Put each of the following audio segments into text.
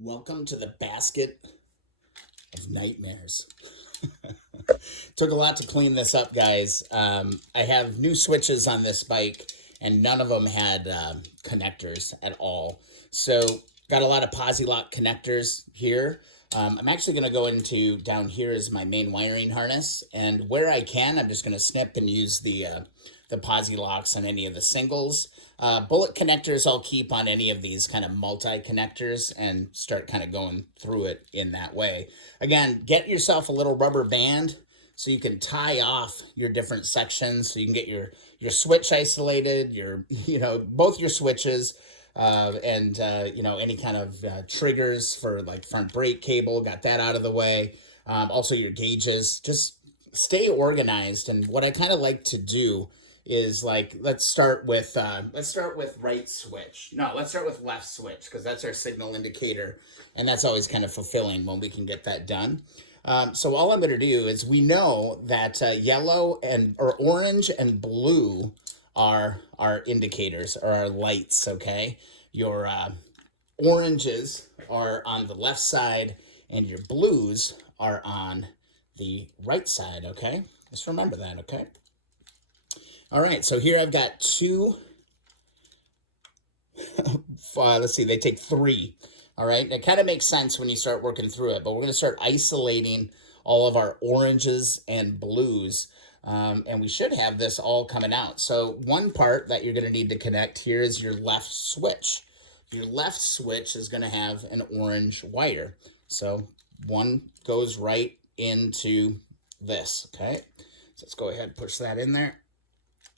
Welcome to the basket of nightmares. Took a lot to clean this up, guys. I have new switches on this bike, and none of them had connectors at all. So got a lot of posi lock connectors here. I'm actually going to go into down here is my main wiring harness, and where I can, I'm just going to snip and use the posi locks on any of the singles. Bullet connectors I'll keep on any of these kind of multi-connectors and start kind of going through it in that way. Again, get yourself a little rubber band so you can tie off your different sections so you can get your switch isolated, both your switches, and any kind of triggers for like front brake cable, got that out of the way. Also your gauges, just stay organized. And what I kind of like to do is like, let's start with right switch. No, let's start with left switch because that's our signal indicator. And that's always kind of fulfilling when we can get that done. So all I'm going to do is we know that yellow or orange and blue are our indicators or our lights, okay? Your oranges are on the left side and your blues are on the right side, okay? Just remember that, okay? All right, so here I've got two, let's see, they take three. All right, it kind of makes sense when you start working through it, but we're going to start isolating all of our oranges and blues, and we should have this all coming out. So one part that you're going to need to connect here is your left switch. Your left switch is going to have an orange wire. So one goes right into this, okay? So let's go ahead and push that in there.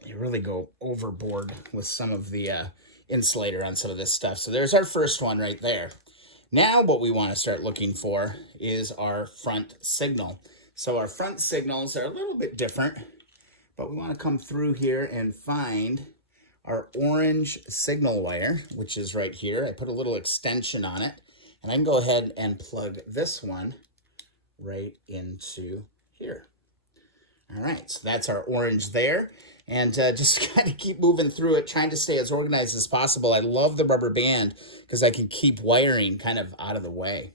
You really go overboard with some of the insulator on some of this stuff. So there's our first one right there. Now what we want to start looking for is our front signal. So our front signals are a little bit different, but we want to come through here and find our orange signal wire, which is right here. I put a little extension on it, and I can go ahead and plug this one right into here. All right, so that's our orange there. And just kind of keep moving through it, trying to stay as organized as possible. I love the rubber band because I can keep wiring kind of out of the way.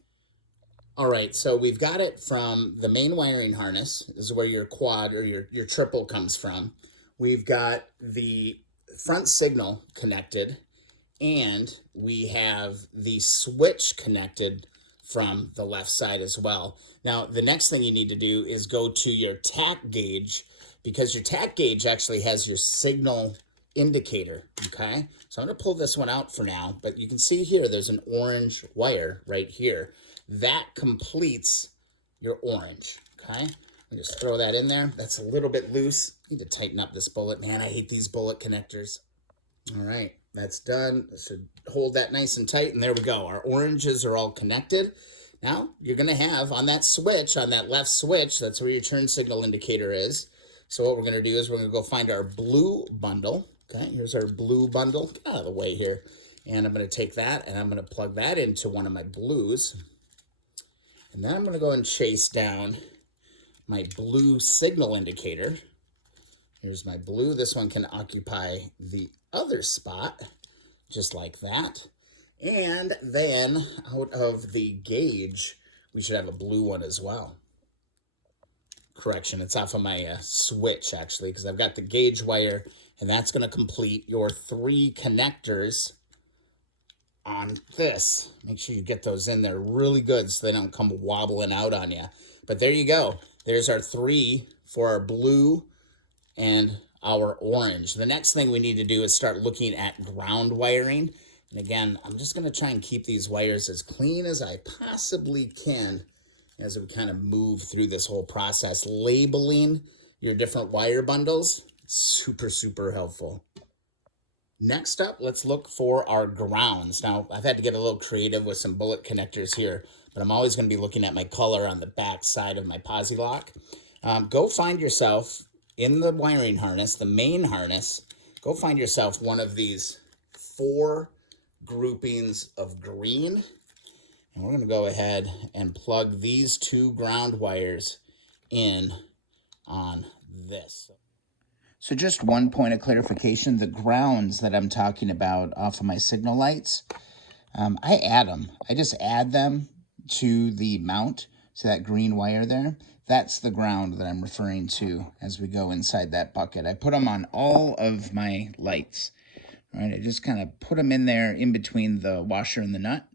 All right, so we've got it from the main wiring harness. This is where your quad or your triple comes from. We've got the front signal connected, and we have the switch connected from the left side as well. Now, the next thing you need to do is go to your Tac Gauge, because your Tac Gauge actually has your signal indicator, okay? So I'm going to pull this one out for now, but you can see here there's an orange wire right here. That completes your orange, okay? I'll just throw that in there. That's a little bit loose. Need to tighten up this bullet. Man, I hate these bullet connectors. All right, that's done. I should hold that nice and tight, and there we go. Our oranges are all connected. Now, you're going to have on that switch, on that left switch, that's where your turn signal indicator is. So what we're going to do is we're going to go find our blue bundle. Okay, here's our blue bundle. Get out of the way here. And I'm going to take that and I'm going to plug that into one of my blues. And then I'm going to go and chase down my blue signal indicator. Here's my blue. This one can occupy the other spot, just like that. And then out of the gauge, we should have a blue one as well. Correction, it's off of my switch actually, because I've got the gauge wire, and that's going to complete your three connectors on this. Make sure you get those in there really good so they don't come wobbling out on you. But there you go. There's our three for our blue and our orange. The next thing we need to do is start looking at ground wiring. And again, I'm just going to try and keep these wires as clean as I possibly can as we kind of move through this whole process. Labeling your different wire bundles, super, super helpful. Next up, let's look for our grounds. Now, I've had to get a little creative with some bullet connectors here, but I'm always going to be looking at my color on the back side of my posi lock. Go find yourself in the wiring harness, the main harness, go find yourself one of these 4 groupings of green. And we're going to go ahead and plug these 2 ground wires in on this. So just one point of clarification, the grounds that I'm talking about off of my signal lights, I add them. I just add them to the mount. So that green wire there, that's the ground that I'm referring to as we go inside that bucket. I put them on all of my lights. All right, I just kind of put them in there in between the washer and the nut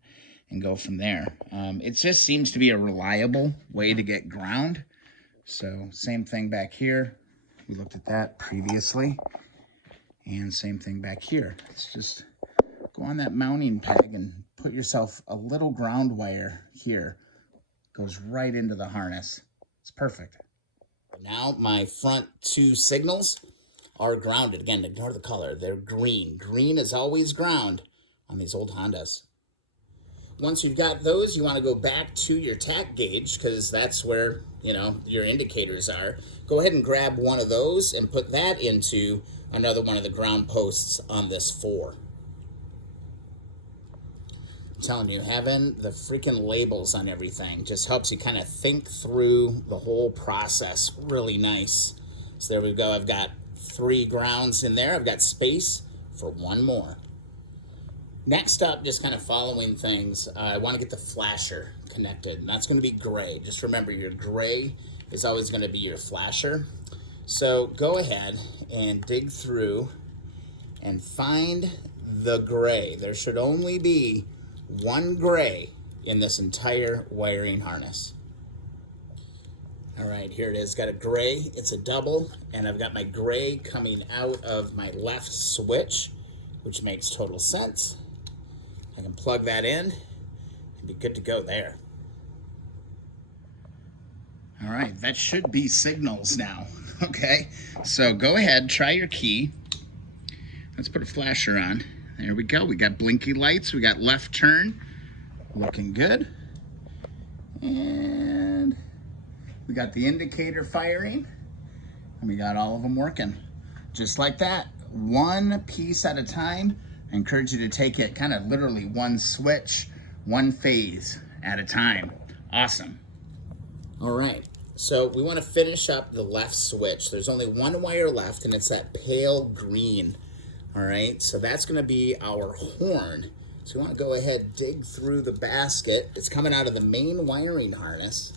and go from there. It just seems to be a reliable way to get ground. So same thing back here. We looked at that previously. And same thing back here. It's just go on that mounting peg and put yourself a little ground wire here. Goes right into the harness. It's perfect. Now my front two signals are grounded. Again, ignore the color. They're green. Green is always ground on these old Hondas. Once you've got those, you want to go back to your Tac Gauge because that's where, you know, your indicators are. Go ahead and grab one of those and put that into another one of the ground posts on this 4. I'm telling you, having the freaking labels on everything just helps you kind of think through the whole process really nice. So there we go. I've got 3 grounds in there. I've got space for 1 more. Next up, just kind of following things, I want to get the flasher connected, and that's going to be gray. Just remember, your gray is always going to be your flasher. So go ahead and dig through and find the gray. There should only be 1 gray in this entire wiring harness. All right, here it is. Got a gray. It's a double, and I've got my gray coming out of my left switch, which makes total sense. I can plug that in and be good to go there. All right, that should be signals now. Okay, so go ahead, try your key. Let's put a flasher on. There we go. We got blinky lights. We got left turn. Looking good. And we got the indicator firing. And we got all of them working. Just like that. 1 piece at a time. I encourage you to take it kind of literally 1 switch, 1 phase at a time. Awesome. All right. So we want to finish up the left switch. There's only 1 wire left, and it's that pale green. All right, so that's going to be our horn. So we want to go ahead, dig through the basket. It's coming out of the main wiring harness.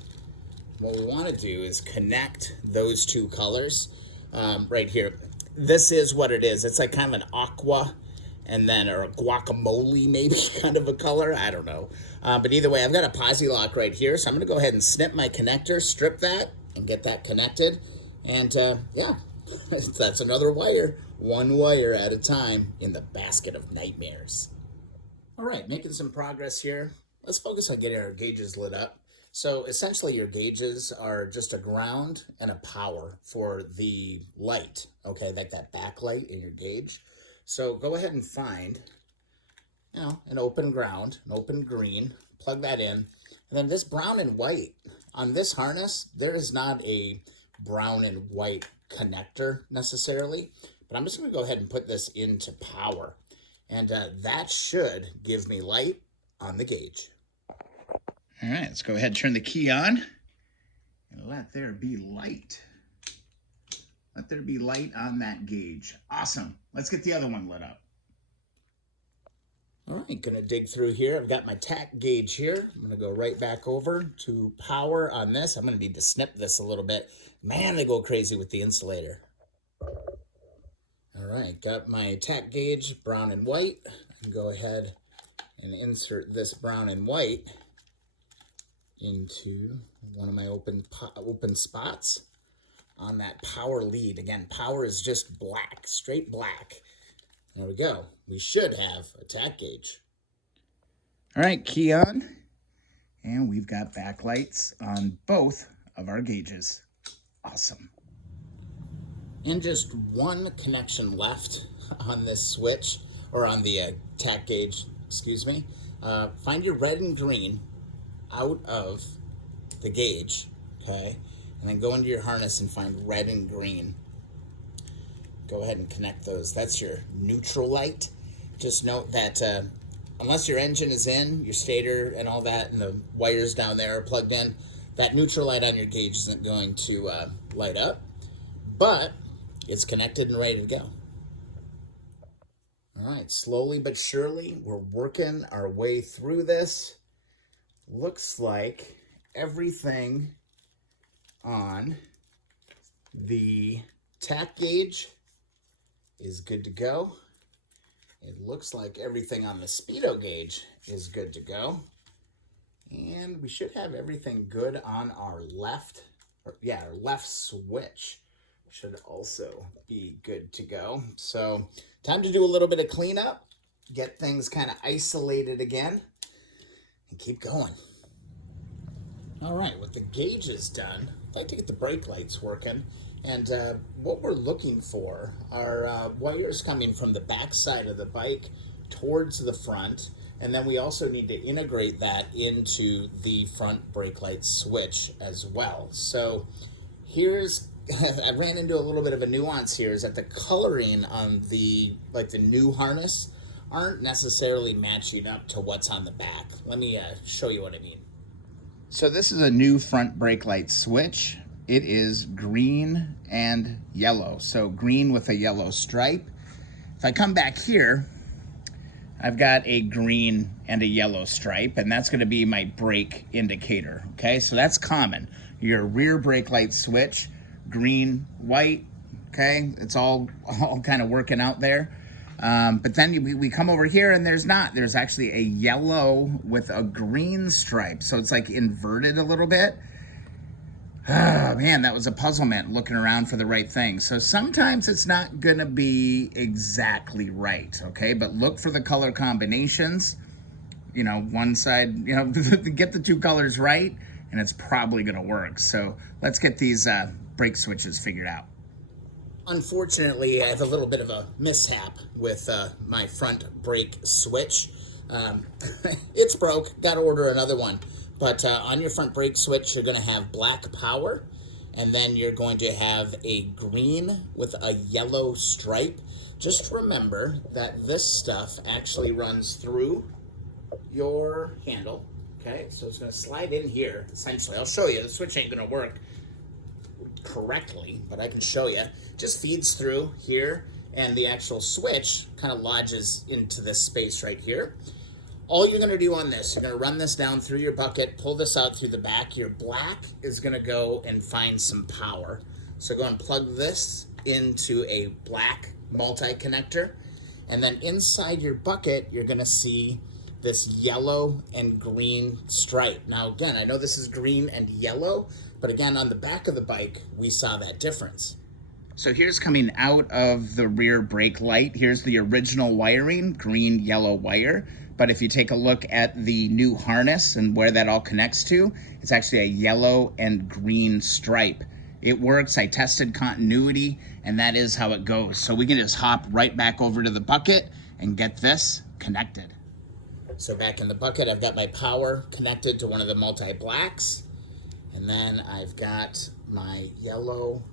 What we want to do is connect those 2 colors right here. This is what it is. It's like kind of an aqua and then, or a guacamole maybe kind of a color. I don't know. But either way, I've got a posi lock right here. So I'm going to go ahead and snip my connector, strip that, and get that connected. And yeah, that's another wire. 1 wire at a time in the basket of nightmares. All right, making some progress here. Let's focus on getting our gauges lit up. So essentially your gauges are just a ground and a power for the light, okay, like that backlight in your gauge. So go ahead and find, you know, an open ground, an open green, plug that in. And then this brown and white, on this harness, there is not a brown and white connector necessarily, but I'm just going to go ahead and put this into power. And that should give me light on the gauge. All right, let's go ahead and turn the key on and let there be light. Let there be light on that gauge. Awesome. Let's get the other one lit up. All right, gonna dig through here. I've got my Tac Gauge here. I'm gonna go right back over to power on this. I'm gonna need to snip this a little bit. Man, they go crazy with the insulator. All right, got my Tac Gauge, brown and white. I can go ahead and insert this brown and white into one of my open spots on that power lead. Again, power is just black, straight black. There we go. We should have a Tac Gauge. All right, key on. And we've got backlights on both of our gauges. Awesome. And just 1 connection left on this switch, or on the Tac Gauge, excuse me. Find your red and green out of the gauge, okay? And then go into your harness and find red and green. Go ahead and connect those. That's your neutral light. Just note that unless your engine is in, your stator and all that, and the wires down there are plugged in, that neutral light on your gauge isn't going to light up, but it's connected and ready to go. All right, slowly but surely, we're working our way through this. Looks like everything on the tack gauge is good to go. It looks like everything on the speedo gauge is good to go. And we should have everything good on our left, our left switch should also be good to go. So time to do a little bit of cleanup, get things kind of isolated again, and keep going. All right, with the gauges done, I'd like to get the brake lights working. And what we're looking for are wires coming from the back side of the bike towards the front. And then we also need to integrate that into the front brake light switch as well. So here's, I ran into a little bit of a nuance here, is that the coloring on the new harness aren't necessarily matching up to what's on the back. Let me show you what I mean. So this is a new front brake light switch. It is green and yellow. So green with a yellow stripe. If I come back here, I've got a green and a yellow stripe, and that's gonna be my brake indicator, okay? So that's common. Your rear brake light switch, green, white, okay? It's all kind of working out there. But then we come over here and there's not. There's actually a yellow with a green stripe. So it's like inverted a little bit. Oh, man, that was a puzzlement looking around for the right thing. So sometimes it's not going to be exactly right, okay? But look for the color combinations. You know, one side, you know, get the two colors right, and it's probably going to work. So let's get these brake switches figured out. Unfortunately, I have a little bit of a mishap with my front brake switch. It's broke, got to order another one. But on your front brake switch, you're going to have black power, and then you're going to have a green with a yellow stripe. Just remember that this stuff actually runs through your handle, okay? So it's going to slide in here, essentially. I'll show you. The switch ain't going to work correctly, but I can show you. Just feeds through here, and the actual switch kind of lodges into this space right here. All you're going to do on this, you're going to run this down through your bucket, pull this out through the back. Your black is going to go and find some power. So go and plug this into a black multi-connector. And then inside your bucket, you're going to see this yellow and green stripe. Now, again, I know this is green and yellow, but again, on the back of the bike, we saw that difference. So here's coming out of the rear brake light. Here's the original wiring, green, yellow wire. But if you take a look at the new harness and where that all connects to, it's actually a yellow and green stripe. It works. I tested continuity, and that is how it goes. So we can just hop right back over to the bucket and get this connected. So back in the bucket, I've got my power connected to one of the multi-blacks. And then I've got my yellow,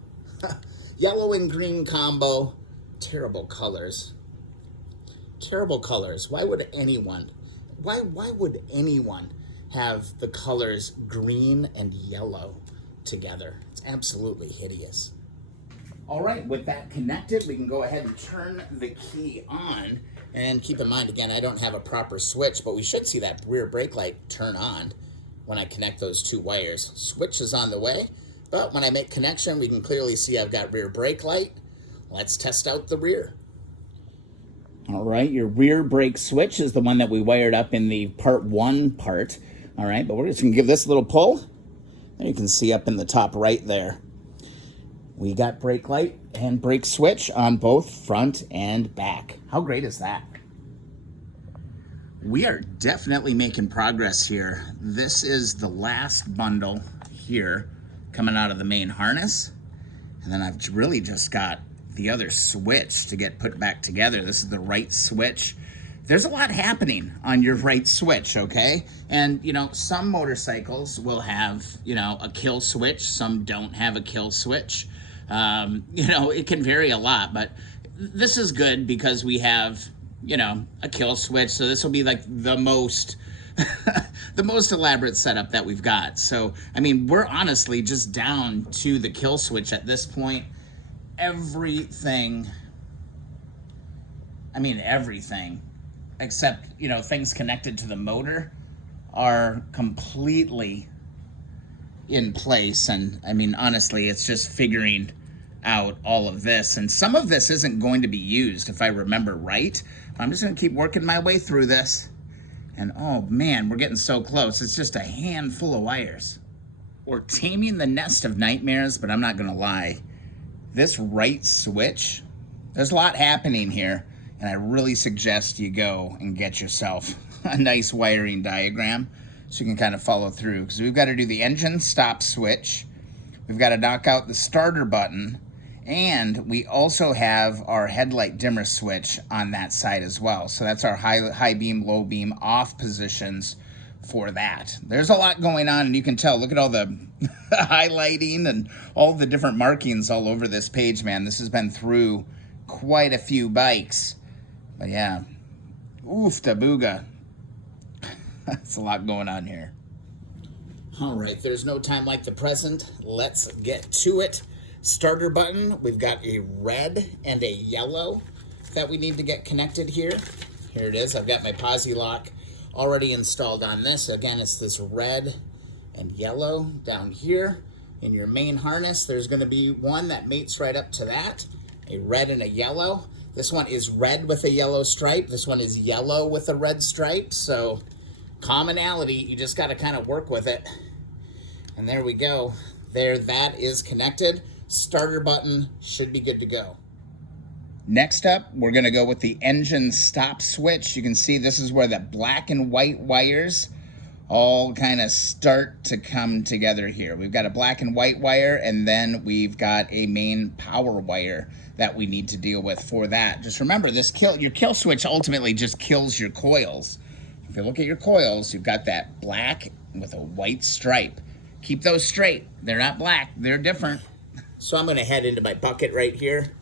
yellow and green combo. Terrible colors. Terrible colors. Why would anyone have the colors green and yellow together? It's absolutely hideous. All right, with that connected, we can go ahead and turn the key on. And keep in mind, again, I don't have a proper switch, but we should see that rear brake light turn on when I connect those two wires. Switch is on the way, but when I make connection, we can clearly see I've got rear brake light. Let's test out the rear. All right, your rear brake switch is the one that we wired up in the part 1 part. All right, but we're just gonna give this a little pull. And you can see up in the top right there, we got brake light and brake switch on both front and back. How great is that? We are definitely making progress here. This is the last bundle here coming out of the main harness. And then I've really just got the other switch to get put back together. This is the right switch. There's a lot happening on your right switch, okay? And, you know, some motorcycles will have, you know, a kill switch. Some don't have a kill switch. You know, it can vary a lot, but this is good because we have, you know, a kill switch. So this will be like the most, the most elaborate setup that we've got. So, I mean, we're honestly just down to the kill switch at this point. Everything I mean, everything except, you know, things connected to the motor are completely in place. And I mean, honestly, it's just figuring out all of this. And some of this isn't going to be used, if I remember right. I'm just going to keep working my way through this. And oh man, we're getting so close. It's just a handful of wires. We're taming the nest of nightmares, but I'm not going to lie. This right switch, there's a lot happening here. And I really suggest you go and get yourself a nice wiring diagram so you can kind of follow through. Because we've got to do the engine stop switch. We've got to knock out the starter button. And we also have our headlight dimmer switch on that side as well. So that's our high beam, low beam off positions for that. There's a lot going on, and you can tell. Look at all the highlighting and all the different markings all over this page, man. This has been through quite a few bikes. But yeah, oof da booga. That's a lot going on here. All right, there's no time like the present. Let's get to it. Starter button, we've got a red and a yellow that we need to get connected here. Here it is. I've got my posi lock already installed on this. Again, it's this red and yellow down here. In your main harness, there's going to be one that mates right up to that, a red and a yellow. This one is red with a yellow stripe. This one is yellow with a red stripe. So commonality, you just got to kind of work with it. And there we go. There, that is connected. Starter button should be good to go. Next up, we're going to go with the engine stop switch. You can see this is where the black and white wires all kind of start to come together here. We've got a black and white wire, and then we've got a main power wire that we need to deal with for that. Just remember, this your kill switch ultimately just kills your coils. If you look at your coils, you've got that black with a white stripe. Keep those straight. They're not black. They're different. So I'm going to head into my bucket right here.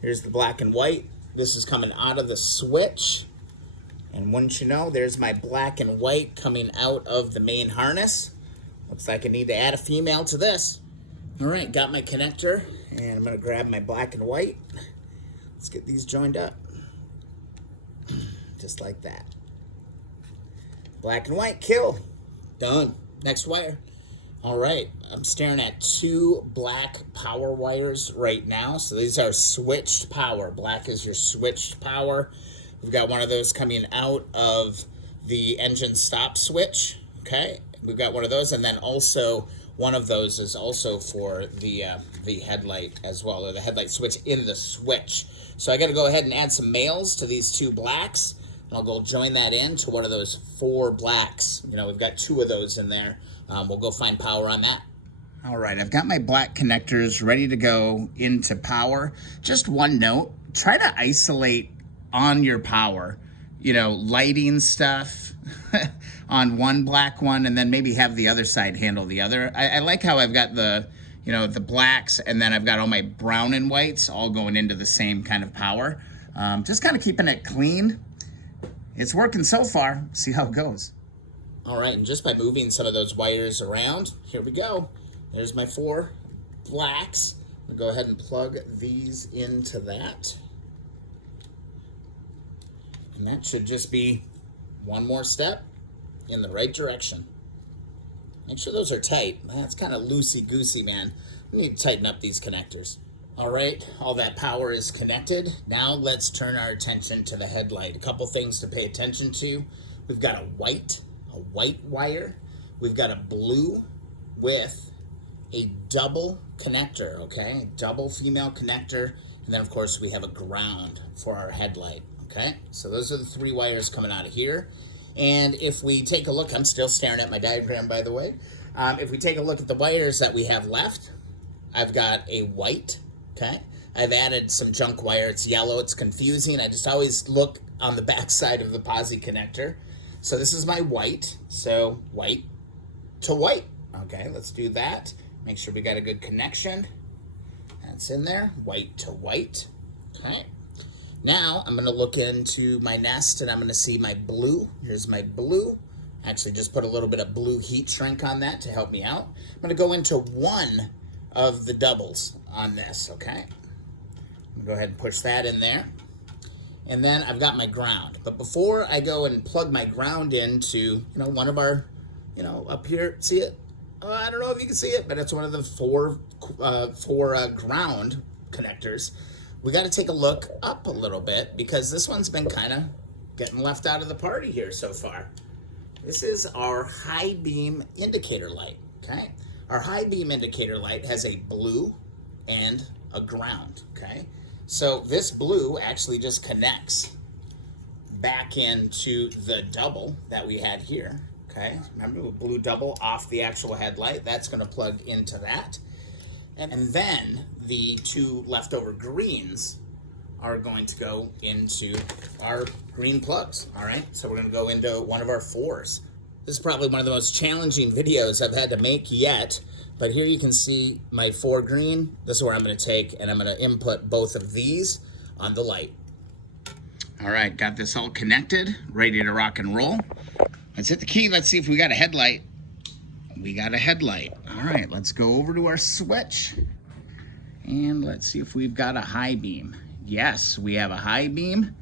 Here's the black and white. This is coming out of the switch. And wouldn't you know, there's my black and white coming out of the main harness. Looks like I need to add a female to this. All right, got my connector, and I'm going to grab my black and white. Let's get these joined up. Just like that. Black and white, kill. Done. Next wire. All right, I'm staring at two black power wires right now. So these are switched power. Black is your switched power. We've got one of those coming out of the engine stop switch, okay? We've got one of those, and then also one of those is also for the headlight as well, or the headlight switch in the switch. So I got to go ahead and add some males to these two blacks. And I'll go join that in to one of those four blacks. You know, we've got two of those in there. We'll go find power on that. All right, I've got my black connectors ready to go into power. Just one note, try to isolate on your power, you know, lighting stuff on one black one, and then maybe have the other side handle the other. I like how I've got the, you know, the blacks, and then I've got all my brown and whites all going into the same kind of power. Just kind of keeping it clean. It's working so far. See how it goes. All right, and just by moving some of those wires around, here we go. There's my four blacks. I'll go ahead and plug these into that. And that should just be one more step in the right direction. Make sure those are tight. That's kind of loosey-goosey, man. We need to tighten up these connectors. All right, all that power is connected. Now let's turn our attention to the headlight. A couple things to pay attention to. We've got a white wire. We've got a blue with a double connector, okay? Double female connector. And then, of course, we have a ground for our headlight, okay? So those are the three wires coming out of here. And if we take a look, I'm still staring at my diagram, by the way. If we take a look at the wires that we have left, I've got a white, okay? I've added some junk wire. It's yellow. It's confusing. I just always look on the back side of the posi connector. So this is my white. So white to white. Okay, let's do that. Make sure we got a good connection. That's in there. White to white. Okay. Now I'm going to look into my nest, and I'm going to see my blue. Here's my blue. Actually, just put a little bit of blue heat shrink on that to help me out. I'm going to go into one of the doubles on this, okay? I'm going to go ahead and push that in there. And then I've got my ground. But before I go and plug my ground into, one of our, up here, see it? I don't know if you can see it, but it's one of the four ground connectors. We got to take a look up a little bit because this one's been kind of getting left out of the party here so far. This is our high beam indicator light, okay? Our high beam indicator light has a blue and a ground, okay? So this blue actually just connects back into the double that we had here, okay? Remember, the blue double off the actual headlight, that's gonna plug into that. And then the two leftover greens are going to go into our green plugs, all right? So we're gonna go into one of our 4s. This is probably one of the most challenging videos I've had to make yet, but here you can see my 4 green. This is where I'm gonna take and I'm gonna input both of these on the light. All right, got this all connected, ready to rock and roll. Let's hit the key, let's see if we got a headlight. We got a headlight. All right, let's go over to our switch and let's see if we've got a high beam. Yes, we have a high beam,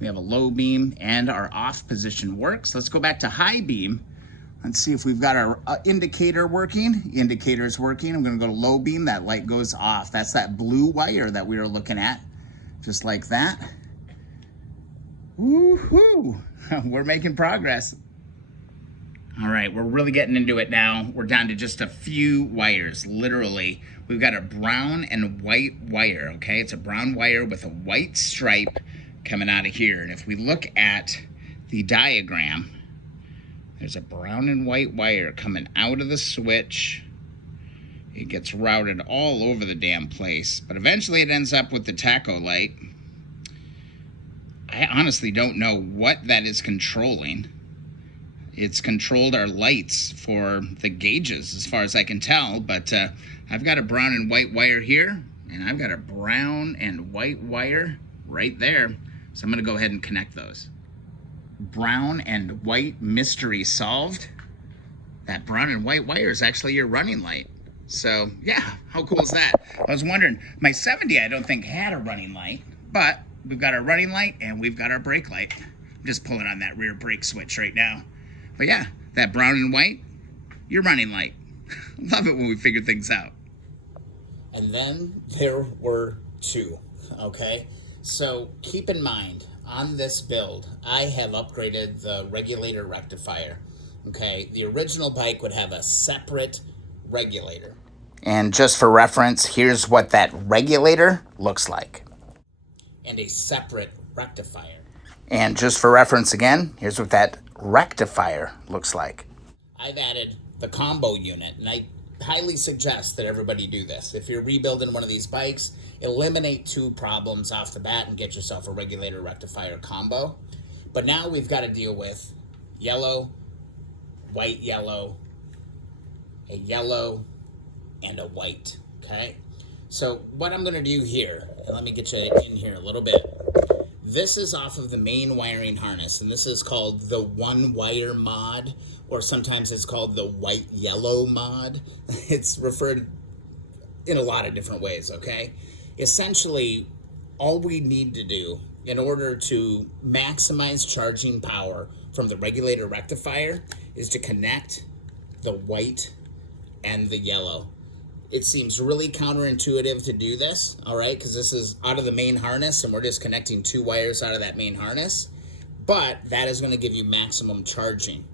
we have a low beam, and our off position works. Let's go back to high beam. Let's see if we've got our indicator working. Indicator's working. I'm gonna go to low beam, that light goes off. That's that blue wire that we were looking at, just like that. Woohoo! We're making progress. All right, we're really getting into it now. We're down to just a few wires, literally. We've got a brown and white wire, okay? It's a brown wire with a white stripe coming out of here. And if we look at the diagram, there's a brown and white wire coming out of the switch. It gets routed all over the damn place, but eventually it ends up with the taco light. I honestly don't know what that is controlling. It's controlled our lights for the gauges as far as I can tell, but I've got a brown and white wire here, and I've got a brown and white wire right there. So I'm gonna go ahead and connect those. Brown and white mystery solved. That brown and white wire is actually your running light. So yeah, how cool is that? I was wondering, my 70 I don't think had a running light, but we've got our running light and we've got our brake light. I'm just pulling on that rear brake switch right now. But yeah, that brown and white, your running light. Love it when we figure things out. And then there were 2, okay? So keep in mind, on this build, I have upgraded the regulator rectifier, okay? The original bike would have a separate regulator. And just for reference, here's what that regulator looks like. And a separate rectifier. And just for reference again, here's what that rectifier looks like. I've added the combo unit, and I highly suggest that everybody do this. If you're rebuilding one of these bikes, eliminate 2 problems off the bat and get yourself a regulator rectifier combo. But now we've got to deal with yellow, white yellow, a yellow, and a white, okay? So what I'm gonna do here, and let me get you in here a little bit. This is off of the main wiring harness, and this is called the 1-wire mod, or sometimes it's called the white-yellow mod. It's referred in a lot of different ways, okay? Essentially, all we need to do in order to maximize charging power from the regulator rectifier is to connect the white and the yellow. It seems really counterintuitive to do this, all right, because this is out of the main harness and we're just connecting 2 wires out of that main harness, but that is going to give you maximum charging.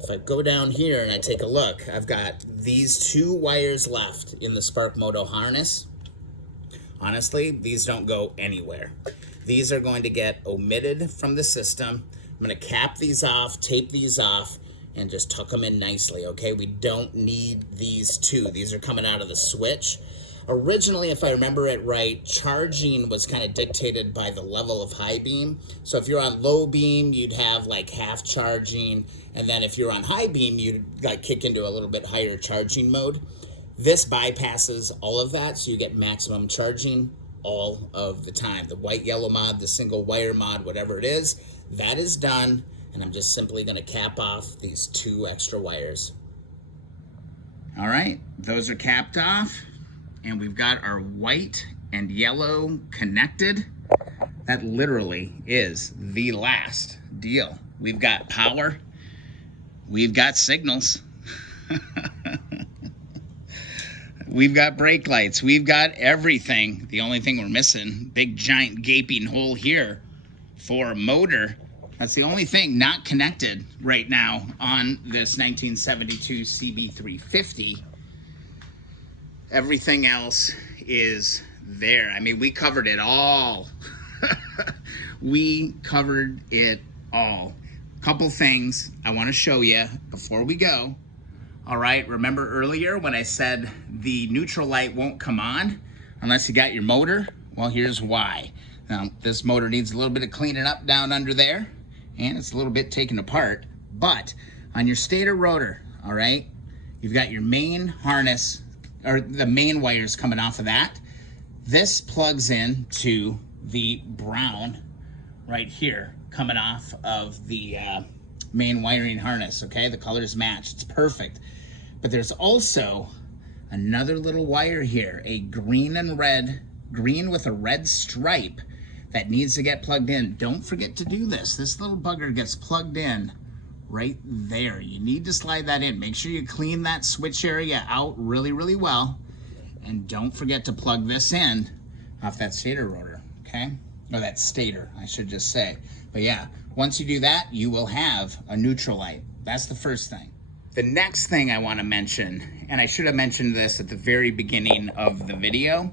If I go down here and I take a look, I've got these 2 wires left in the Spark Moto harness. Honestly, these don't go anywhere. These are going to get omitted from the system. I'm going to cap these off, tape these off, and just tuck them in nicely, okay? We don't need these 2. These are coming out of the switch. Originally, if I remember it right, charging was kind of dictated by the level of high beam. So if you're on low beam, you'd have like half charging. And then if you're on high beam, you'd like kick into a little bit higher charging mode. This bypasses all of that, so you get maximum charging all of the time. The white yellow mod, the single wire mod, whatever it is, that is done. And I'm just simply gonna cap off these 2 extra wires. All right, those are capped off, and we've got our white and yellow connected. That literally is the last deal. We've got power. We've got signals. We've got brake lights. We've got everything. The only thing we're missing, big giant gaping hole here for a motor. That's the only thing not connected right now on this 1972 CB350. Everything else is there. I mean, we covered it all. We covered it all. Couple things I want to show you before we go. All right, remember earlier when I said the neutral light won't come on unless you got your motor? Well, here's why. Now, this motor needs a little bit of cleaning up down under there, and it's a little bit taken apart. But on your stator rotor, all right, you've got your main harness, or the main wires coming off of that. This plugs in to the brown right here coming off of the main wiring harness, okay? The colors match, it's perfect. But there's also another little wire here, a green and red, green with a red stripe that needs to get plugged in. Don't forget to do this. This little bugger gets plugged in right there. You need to slide that in. Make sure you clean that switch area out really, really well. And don't forget to plug this in off that stator rotor, okay? Or that stator, I should just say. But yeah, once you do that, you will have a neutral light. That's the first thing. The next thing I want to mention, and I should have mentioned this at the very beginning of the video,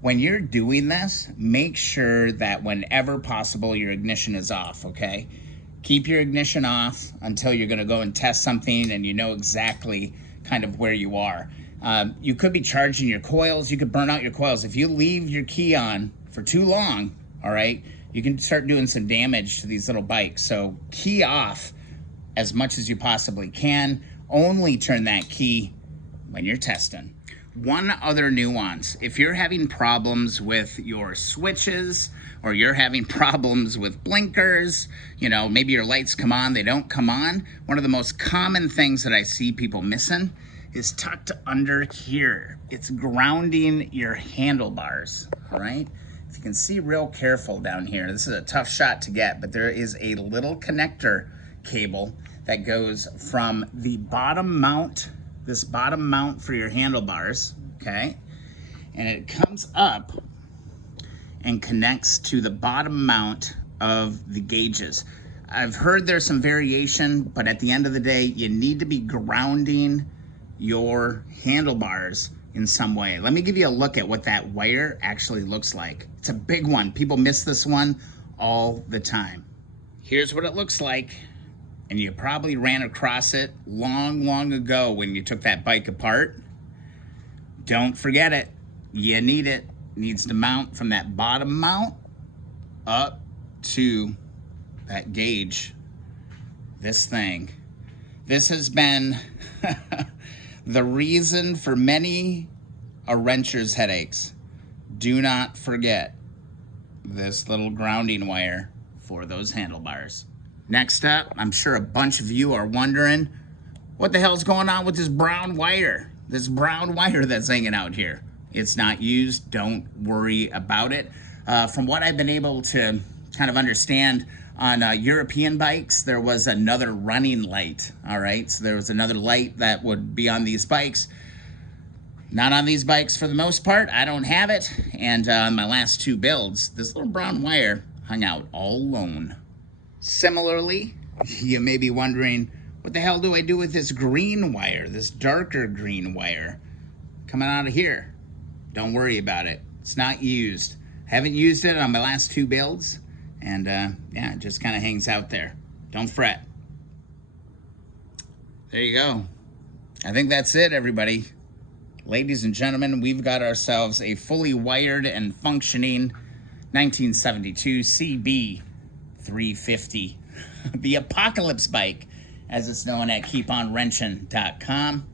when you're doing this, make sure that whenever possible, your ignition is off, okay? Keep your ignition off until you're gonna go and test something and you know exactly kind of where you are. You could be charging your coils, you could burn out your coils. If you leave your key on for too long, all right, you can start doing some damage to these little bikes. So key off as much as you possibly can. Only turn that key when you're testing. One other nuance, if you're having problems with your switches or you're having problems with blinkers, you know, maybe your lights come on, they don't come on, one of the most common things that I see people missing is tucked under here. It's grounding your handlebars, all right? If you can see real careful down here, this is a tough shot to get, but there is a little connector cable that goes from the bottom mount, this bottom mount for your handlebars, okay? And it comes up and connects to the bottom mount of the gauges. I've heard there's some variation, but at the end of the day, you need to be grounding your handlebars in some way. Let me give you a look at what that wire actually looks like. It's a big one. People miss this one all the time. Here's what it looks like. And you probably ran across it long, long ago when you took that bike apart. Don't forget it. You need it. It needs to mount from that bottom mount up to that gauge. This thing. This has been the reason for many a wrencher's headaches. Do not forget this little grounding wire for those handlebars. Next up, I'm sure a bunch of you are wondering, what the hell's going on with this brown wire? This brown wire that's hanging out here. It's not used, don't worry about it. From what I've been able to kind of understand, on European bikes, there was another running light, all right? So there was another light that would be on these bikes. Not on these bikes for the most part, I don't have it. And on my last two builds, this little brown wire hung out all alone. Similarly, you may be wondering, what the hell do I do with this green wire, this darker green wire coming out of here? Don't worry about it. It's not used. I haven't used it on my last two builds, and yeah, it just kind of hangs out there. Don't fret. There you go. I think that's it, everybody. Ladies and gentlemen, we've got ourselves a fully wired and functioning 1972 CB350, the apocalypse bike, as it's known at keeponwrenching.com.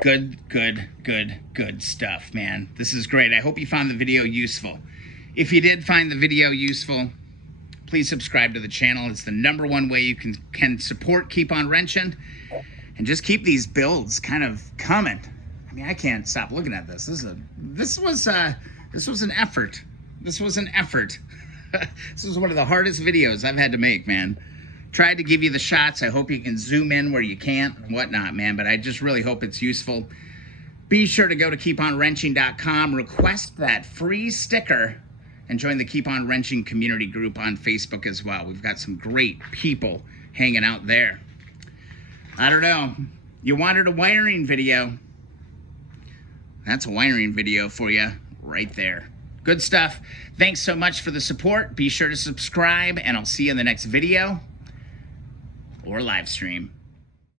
Good stuff, man. This is great. I hope you found the video useful. If you did find the video useful, please subscribe to the channel. It's the #1 way you can support Keep On Wrenching, and just keep these builds kind of coming. I mean, I can't stop looking at this. This was This was an effort. This was an effort. This was one of the hardest videos I've had to make, man. Tried to give you the shots. I hope you can zoom in where you can't and whatnot, man. But I just really hope it's useful. Be sure to go to keeponwrenching.com, request that free sticker, and join the Keep On Wrenching community group on Facebook as well. We've got some great people hanging out there. I don't know. You wanted a wiring video. That's a wiring video for you right there. Good stuff. Thanks so much for the support. Be sure to subscribe, and I'll see you in the next video or live stream.